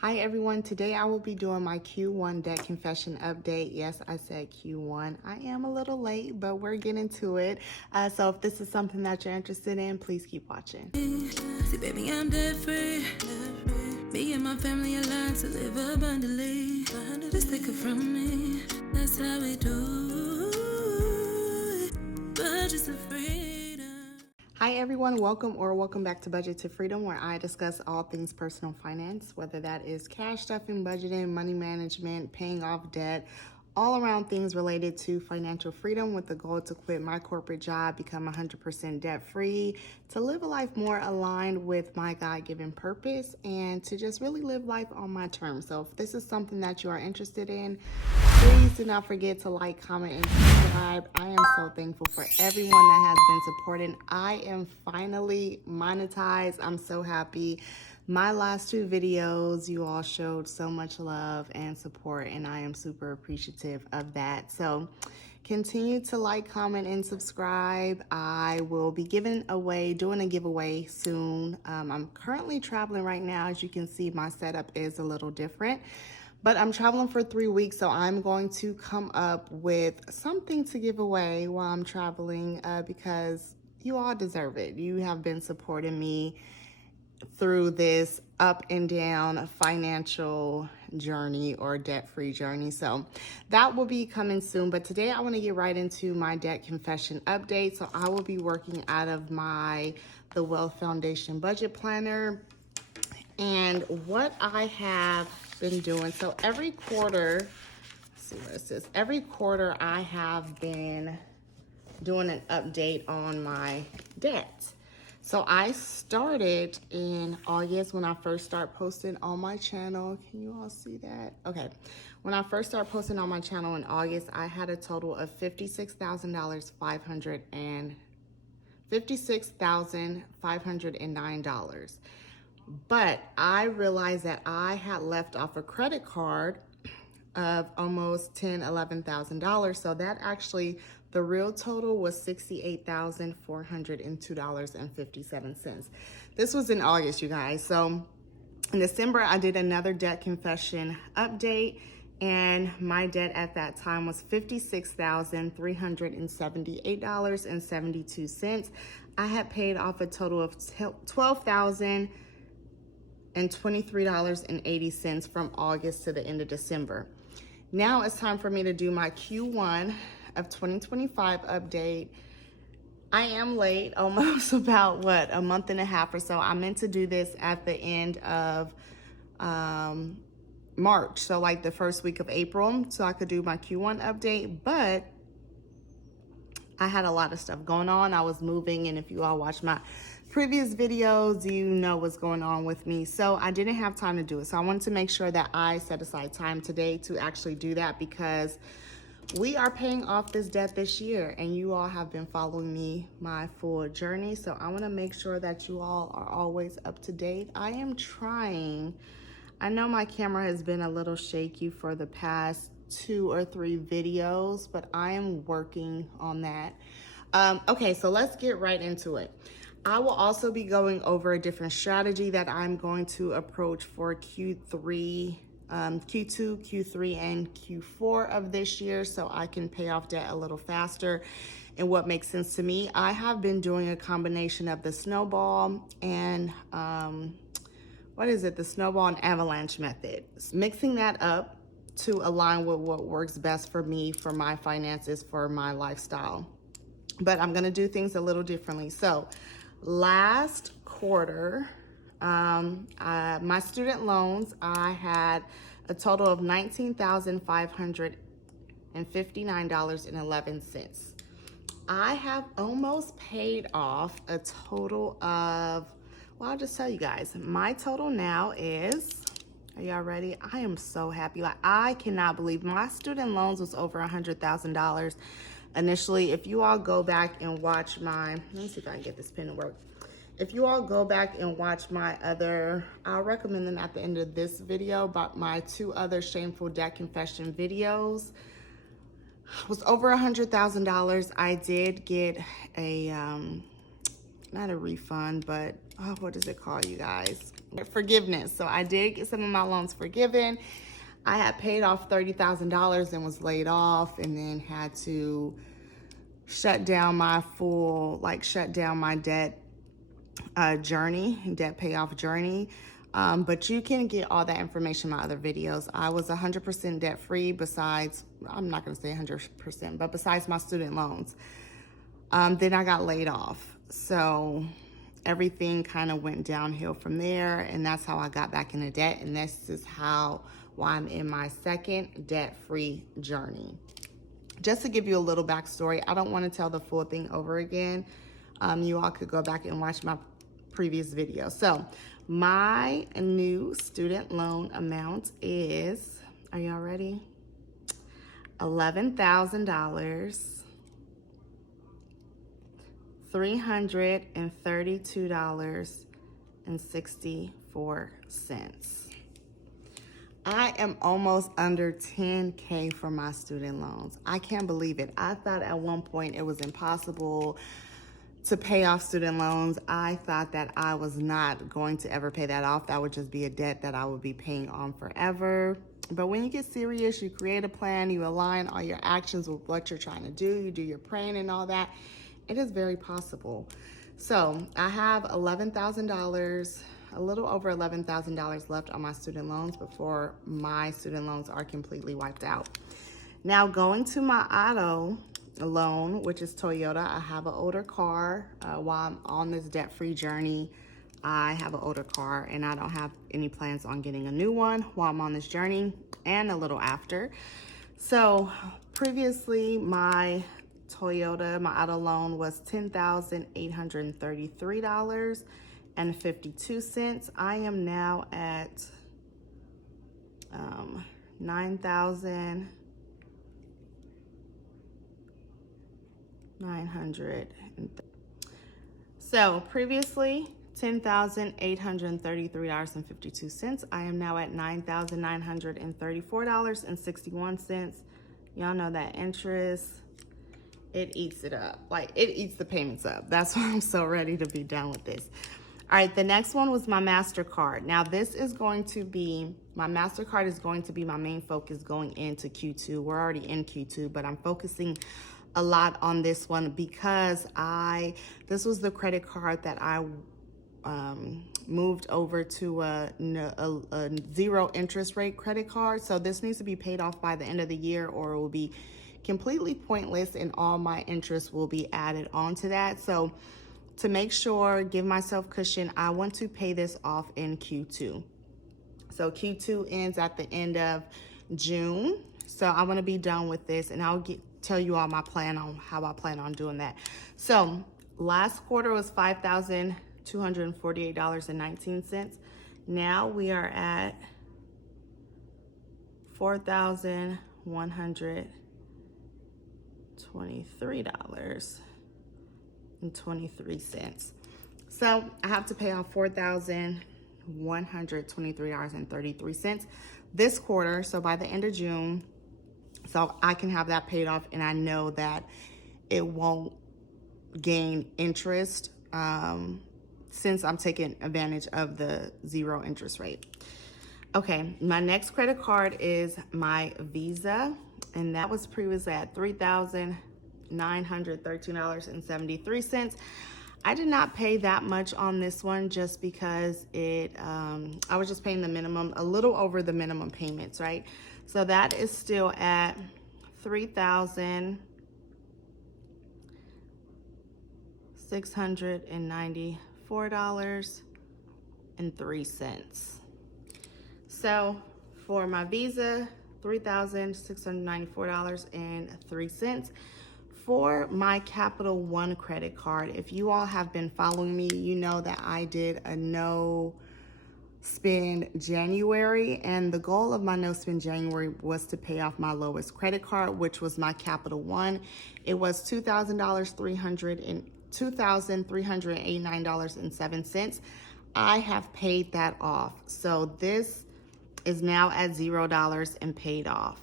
Hi everyone, today I will be doing my Q1 debt confession update. Yes, I said Q1. I am a little late, but we're getting to it. So if this is something that you're interested in, please keep watching. See, baby, I'm debt free. Me and my family aligned to live abundantly. Just take it from me. That's how we do it. Budgets of freedom. Hi everyone, welcome back to Budget to Freedom, where I discuss all things personal finance, whether that is cash stuffing, budgeting, money management, paying off debt, all around things related to financial freedom, with the goal to quit my corporate job, become 100% debt free, to live a life more aligned with my God-given purpose, and to just really live life on my terms. So if this is something that you are interested in, please do not forget to like, comment, and subscribe. I am so thankful for everyone that has been supporting. I am finally monetized. I'm so happy. My last two videos, you all showed so much love and support, and I am super appreciative of that. So continue to like, comment, and subscribe. I will be doing a giveaway soon. I'm currently traveling right now. As you can see, my setup is a little different. But I'm traveling for 3 weeks, so I'm going to come up with something to give away while I'm traveling because you all deserve it. You have been supporting me through this up and down financial journey or debt-free journey. So that will be coming soon. But today I want to get right into my debt confession update. So I will be working out of the Wealth Foundation budget planner. And what I have been doing, so every quarter, let's see what it says, every quarter I have been doing an update on my debt. So I started in August when I first started posting on my channel. Can you all see that? Okay. When I first started posting on my channel in August, I had a total of $56,509. But I realized that I had left off a credit card of almost $11,000. So that actually, the real total was $68,402.57. This was in August, you guys. So in December, I did another debt confession update, and my debt at that time was $56,378.72. I had paid off a total of $12,023.80 from August to the end of December. Now it's time for me to do my Q1 of 2025 update. I am late, almost about a month and a half or so. I meant to do this at the end of March, so like the first week of April, so I could do my Q1 update, but I had a lot of stuff going on. I was moving, and if you all watch my previous videos, you know what's going on with me. So I didn't have time to do it. So I wanted to make sure that I set aside time today to actually do that, because we are paying off this debt this year, and you all have been following me my full journey. So I want to make sure that you all are always up to date. I am trying. I know my camera has been a little shaky for the past 2 or 3 videos, but I am working on that. Okay, so let's get right into it. I will also be going over a different strategy that I'm going to approach for Q2, Q3, and Q4 of this year, so I can pay off debt a little faster. And what makes sense to me, I have been doing a combination of the snowball and the snowball and avalanche method. Mixing that up to align with what works best for me, for my finances, for my lifestyle. But I'm gonna do things a little differently. So last quarter, my student loans, I had a total of $19,559.11. I have almost paid off a total of, well, I'll just tell you guys, my total now is, are y'all ready? I am so happy. Like, I cannot believe my student loans was over $100,000 initially. If you all go back and watch let me see if I can get this pen to work. If you all go back and watch my other, I'll recommend them at the end of this video, but my 2 other shameful debt confession videos was over $100,000. I did get a, not a refund, but what does it call, you guys? forgiveness. So I did get some of my loans forgiven. I had paid off $30,000 and was laid off, and then had to shut down my debt debt payoff journey. But you can get all that information in my other videos. I was 100% debt free besides, I'm not going to say 100%, but besides my student loans. Then I got laid off. So everything kind of went downhill from there, and that's how I got back into debt. And this is why I'm in my second debt-free journey. Just to give you a little backstory, I don't want to tell the full thing over again. You all could go back and watch my previous video. So my new student loan amount is, are y'all ready? $11,000. $332.64. I am almost under 10K for my student loans. I can't believe it. I thought at one point it was impossible to pay off student loans. I thought that I was not going to ever pay that off. That would just be a debt that I would be paying on forever. But when you get serious, you create a plan, you align all your actions with what you're trying to do, you do your praying and all that, it is very possible. So I have $11,000, a little over $11,000 left on my student loans before my student loans are completely wiped out. Now going to my auto loan, which is Toyota. I have an older car. While I'm on this debt-free journey, I have an older car, and I don't have any plans on getting a new one while I'm on this journey and a little after. So previously, my Toyota, my auto loan was $10,833.52. I am now at $9,900. So previously $10,833.52. I am now at $9,934.61. Y'all know that interest, it eats it up. Like, it eats the payments up. That's why I'm so ready to be done with this. All right, the next one was my MasterCard. Now this is going to be, my MasterCard is going to be my main focus going into Q2. We're already in Q2, but I'm focusing a lot on this one because this was the credit card that I moved over to a zero interest rate credit card. So this needs to be paid off by the end of the year, or it will be completely pointless and all my interest will be added onto that. So to make sure, give myself cushion, I want to pay this off in Q2. So Q2 ends at the end of June. So I want to be done with this, and I'll tell you all my plan on how I plan on doing that. So last quarter was $5,248.19. Now we are at $4,123.23. So I have to pay off $4,123.33 this quarter. So by the end of June, so I can have that paid off, and I know that it won't gain interest since I'm taking advantage of the zero interest rate. Okay, my next credit card is my Visa, and that was previously at $3,913.73. I did not pay that much on this one just because I was just paying the minimum, a little over the minimum payments, right? So that is still at $3,694.03. So for my Visa, $3,694.03. For my Capital One credit card, if you all have been following me, you know that I did a no spend January, and the goal of my no spend January was to pay off my lowest credit card, which was my Capital One. It was $2,389.07. I have paid that off. So this is now at $0 and paid off,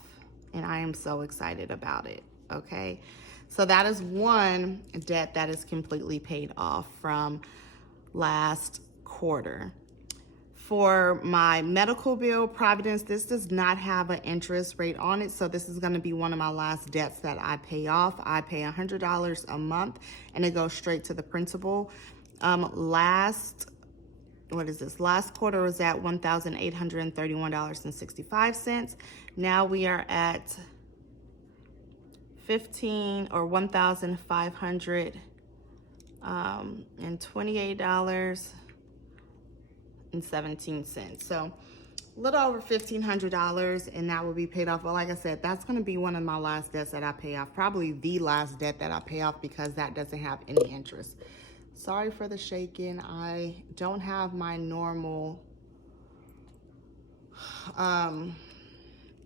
and I am so excited about it. Okay, so that is one debt that is completely paid off from last quarter. For my medical bill, Providence, this does not have an interest rate on it, so this is going to be one of my last debts that I pay off. I pay $100 a month, and it goes straight to the principal. Last quarter was at $1,831.65. Now we are at $1,528.17. So a little over $1,500, and that will be paid off. But like I said, that's going to be one of my last debts that I pay off. Probably the last debt that I pay off, because that doesn't have any interest. Sorry for the shaking. I don't have my normal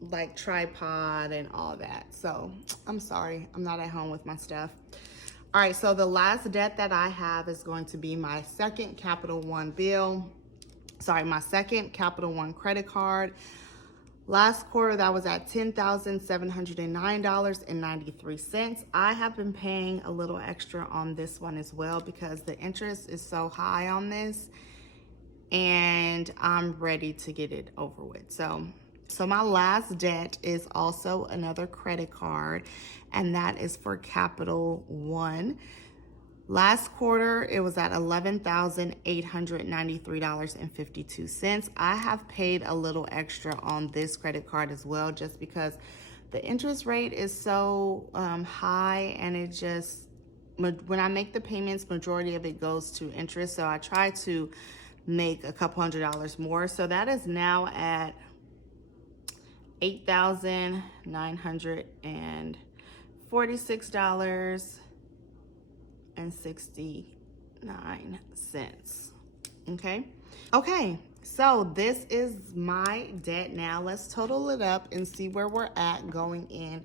like tripod and all that, so I'm sorry, I'm not at home with my stuff. All right, so the last debt that I have is going to be my second Capital One credit card. Last quarter, that was at $10,709.93. I have been paying a little extra on this one as well, because the interest is so high on this, and I'm ready to get it over with. So my last debt is also another credit card, and that is for Capital One. Last quarter, it was at $11,893.52. I have paid a little extra on this credit card as well, just because the interest rate is so high, and it just, when I make the payments, majority of it goes to interest. So I try to make a couple $100 more. So that is now at $8,946.69. Okay, so this is my debt now. Let's total it up and see where we're at going in.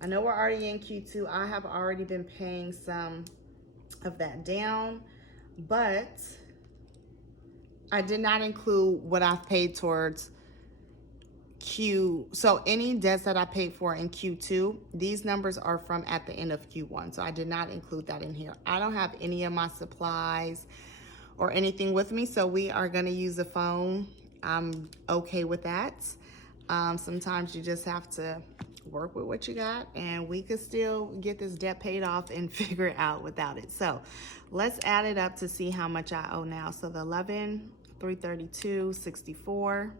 I know we're already in Q2. I have already been paying some of that down, but I did not include what I've paid towards so any debts that I paid for in Q2, these numbers are from at the end of Q1. So I did not include that in here. I don't have any of my supplies or anything with me, so we are going to use a phone. I'm okay with that. Sometimes you just have to work with what you got, and we could still get this debt paid off and figure it out without it. So let's add it up to see how much I owe now. So the 11,332.64.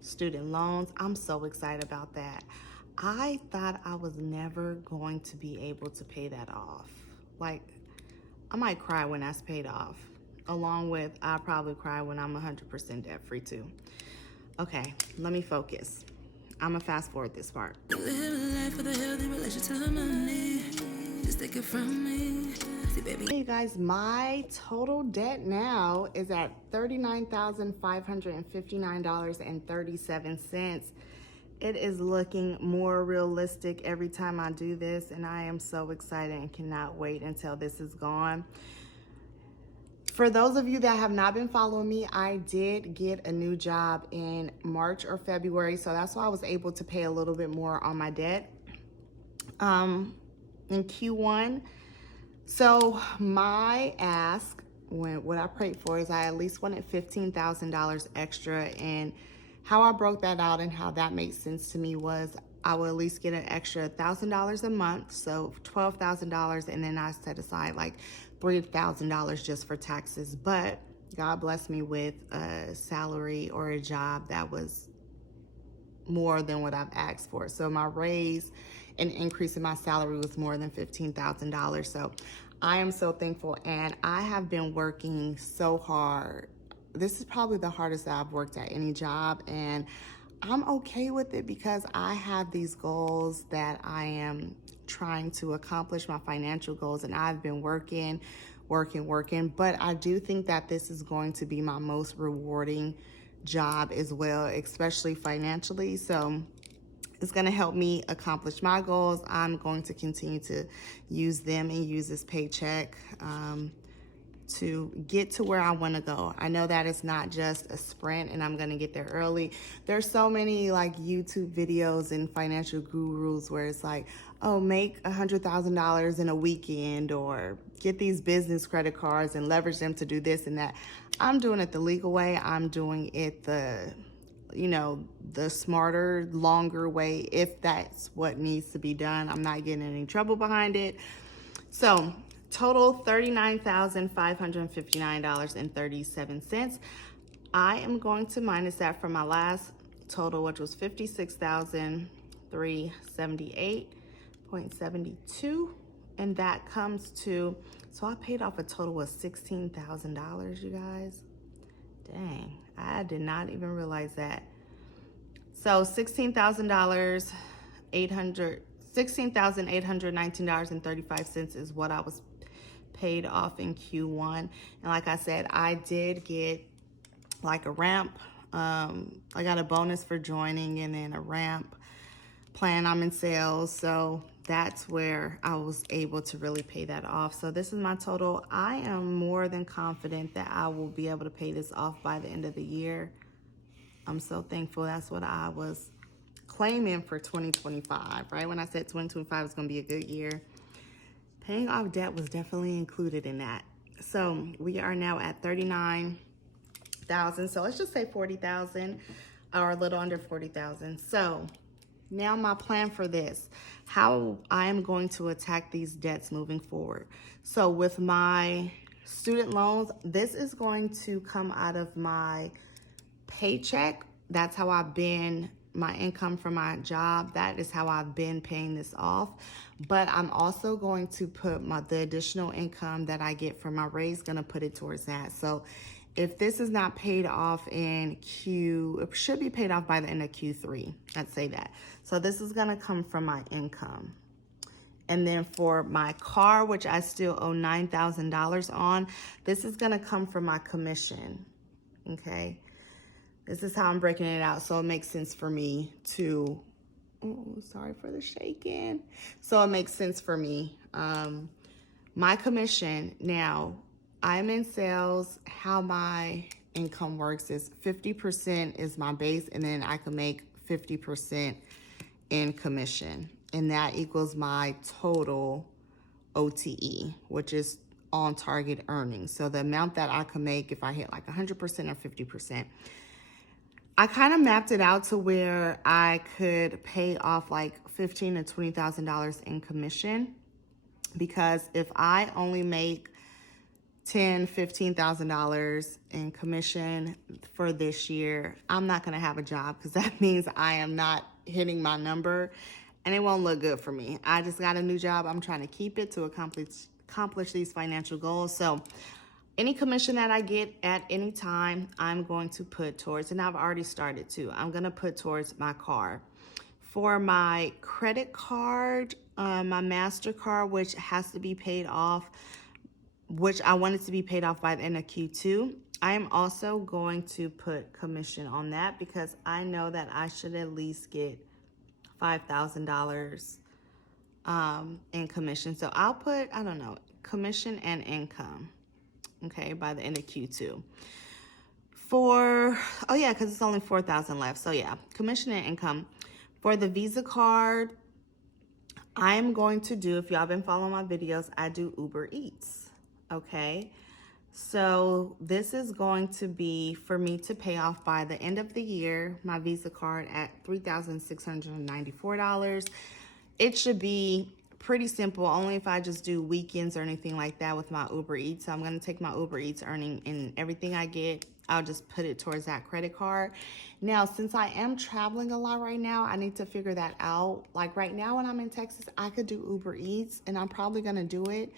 Student loans, I'm so excited about that. I thought I was never going to be able to pay that off. Like, I might cry when that's paid off, along with I'll probably cry when I'm 100% debt free too. Okay, let me focus. I'm gonna fast forward this part. Live a life with a healthy relationship to money. Just take it from me. See, baby. Hey guys, my total debt now is at $39,559.37. It is looking more realistic every time I do this, and I am so excited and cannot wait until this is gone. For those of you that have not been following me, I did get a new job in March or February, so that's why I was able to pay a little bit more on my debt in Q1. So my ask, what I prayed for, is I at least wanted $15,000 extra, and how I broke that out and how that made sense to me was I would at least get an extra $1,000 a month, so $12,000, and then I set aside like $3,000 just for taxes. But God blessed me with a salary or a job that was more than what I've asked for. So my raise and increase in my salary was more than $15,000. So I am so thankful, and I have been working so hard. This is probably the hardest that I've worked at any job, and I'm okay with it because I have these goals that I am trying to accomplish, my financial goals, and I've been working, but I do think that this is going to be my most rewarding job as well, especially financially. So it's going to help me accomplish my goals. I'm going to continue to use them and use this paycheck to get to where I want to go. I know that it's not just a sprint and I'm going to get there early. There's so many like YouTube videos and financial gurus where it's like, oh, make $100,000 in a weekend, or get these business credit cards and leverage them to do this and that. I'm doing it the legal way. I'm doing it the smarter, longer way, if that's what needs to be done. I'm not getting in any trouble behind it. So total $39,559.37. I am going to minus that from my last total, which was $56,378.72. And that comes to, so I paid off a total of $16,000, you guys. Dang, I did not even realize that. So $16,819.35 is what I was paid off in Q1. And like I said, I did get like a ramp. I got a bonus for joining, and then a ramp plan. I'm in sales, so that's where I was able to really pay that off. So this is my total. I am more than confident that I will be able to pay this off by the end of the year. I'm so thankful. That's what I was claiming for 2025, right? When I said 2025 is going to be a good year, paying off debt was definitely included in that. So we are now at 39,000. So let's just say 40,000, or a little under 40,000. So now my plan for this, how I am going to attack these debts moving forward. So with my student loans, this is going to come out of my paycheck. That's how I've been, my income from my job, that is how I've been paying this off. But I'm also going to put the additional income that I get from my raise, gonna put it towards that. So if this is not paid off it should be paid off by the end of Q3, I'd say that. So this is gonna come from my income. And then for my car, which I still owe $9,000 on, this is gonna come from my commission, okay? This is how I'm breaking it out, so it makes sense for me to, oh, sorry for the shaking. So it makes sense for me. My commission, now, I'm in sales. How my income works is 50% is my base, and then I can make 50% in commission. And that equals my total OTE, which is on target earnings. So the amount that I can make if I hit like 100% or 50%. I kind of mapped it out to where I could pay off like $15,000 to $20,000 in commission, because if I only make $10,000, $15,000 in commission for this year, I'm not going to have a job, because that means I am not hitting my number, and it won't look good for me. I just got a new job. I'm trying to keep it to accomplish these financial goals. So any commission that I get at any time, I'm going to put towards, and I've already started to, I'm going to put towards my car. For my credit card, my MasterCard, which has to be paid off, which I want it to be paid off by the end of Q2, I am also going to put commission on that, because I know that I should at least get $5,000 in commission. So I'll put, I don't know, commission and income, okay, by the end of Q2. Oh yeah, because it's only 4,000 left. So yeah, commission and income. For the Visa card, I'm going to do, if y'all been following my videos, I do Uber Eats, okay? So this is going to be for me to pay off by the end of the year, my Visa card at $3,694. It should be pretty simple, only if I just do weekends or anything like that with my Uber Eats. So I'm going to take my Uber Eats earning, and everything I get, I'll just put it towards that credit card. Now, since I am traveling a lot right now, I need to figure that out. Like right now when I'm in Texas, I could do Uber Eats, and I'm probably going to do it.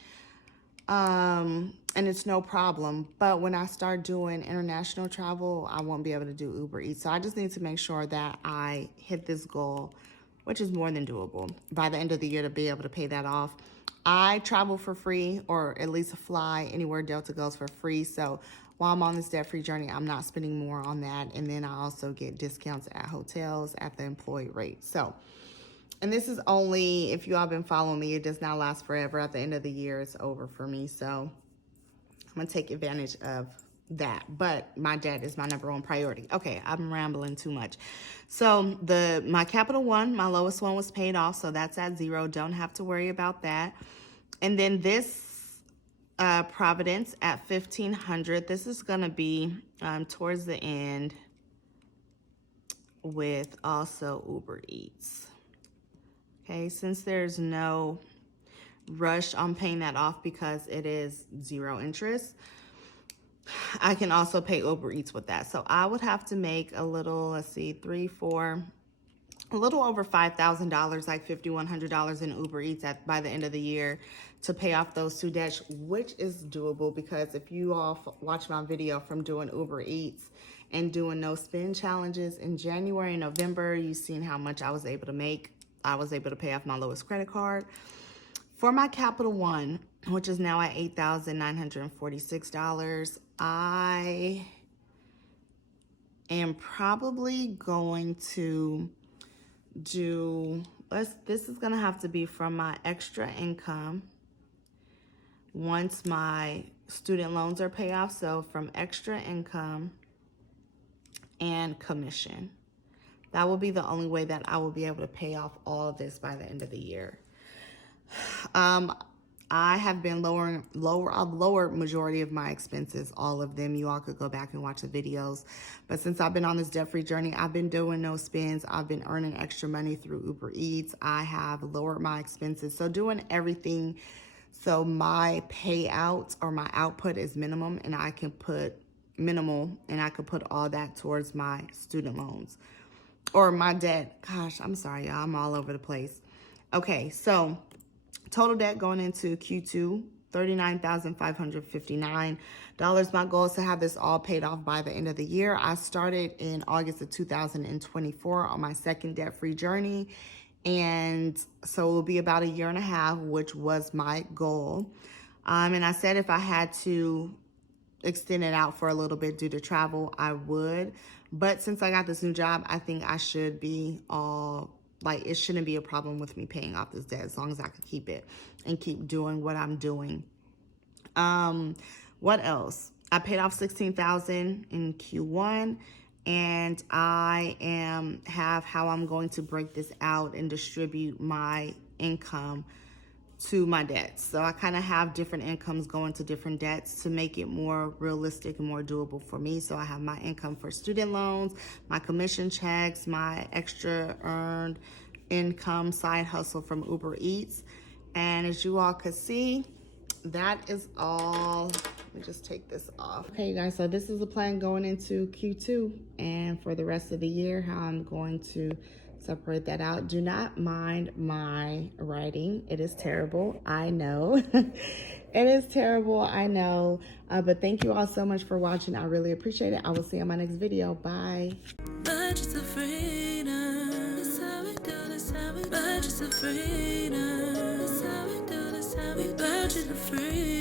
And it's no problem. But when I start doing international travel, I won't be able to do Uber Eats. So I just need to make sure that I hit this goal, which is more than doable, by the end of the year, to be able to pay that off. I travel for free, or at least fly anywhere Delta goes for free. So while I'm on this debt-free journey, I'm not spending more on that. And then I also get discounts at hotels at the employee rate. So, and this is only, if you all been following me, it does not last forever. At the end of the year, it's over for me. So I'm gonna take advantage of that, but my debt is my number one priority. Okay, I'm rambling too much. So my Capital One, my lowest one was paid off, so that's at 0. Don't have to worry about that. And then this Providence at $1,500. This is gonna be towards the end with also Uber Eats. Okay, since there's no rush on paying that off because it is 0 interest, I can also pay Uber Eats with that. So I would have to make a little, let's see, a little over $5,000, like $5,100 in Uber Eats by the end of the year to pay off those 2 debts, which is doable because if you all watch my video from doing Uber Eats and doing no spend challenges in January and November, you've seen how much I was able to make. I was able to pay off my lowest credit card. For my Capital One, which is now at $8,946, I am probably going to this is gonna have to be from my extra income once my student loans are paid off. So from extra income and commission. That will be the only way that I will be able to pay off all of this by the end of the year. I have been I've lowered majority of my expenses, all of them. You all could go back and watch the videos. But since I've been on this debt-free journey, I've been doing no spends. I've been earning extra money through Uber Eats. I have lowered my expenses. So doing everything so my payout or my output is minimum and I can put all that towards my student loans or my debt. Gosh, I'm sorry, y'all. I'm all over the place. Okay, so total debt going into Q2, $39,559. My goal is to have this all paid off by the end of the year. I started in August of 2024 on my second debt-free journey. And so it will be about 1.5 years, which was my goal. And I said if I had to extend it out for a little bit due to travel, I would. But since I got this new job, I think I should be it shouldn't be a problem with me paying off this debt as long as I can keep it and keep doing what I'm doing. What else? I paid off $16,000 in Q1, and I have how I'm going to break this out and distribute my income to my debts. So I kind of have different incomes going to different debts to make it more realistic and more doable for me. So I have my income for student loans, my commission checks, my extra earned income side hustle from Uber Eats. And as you all could see, that is all. Let me just take this off. Okay, you guys, so this is the plan going into Q2 and for the rest of the year, how I'm going to separate that out. Do not mind my writing. It is terrible, I know. It is terrible, I know. But thank you all so much for watching. I really appreciate it. I will see you on my next video. Bye. Budgets of freedom. That's how we do, that's how we budgets of freedom. That's how we do, that's how we budget of freedom.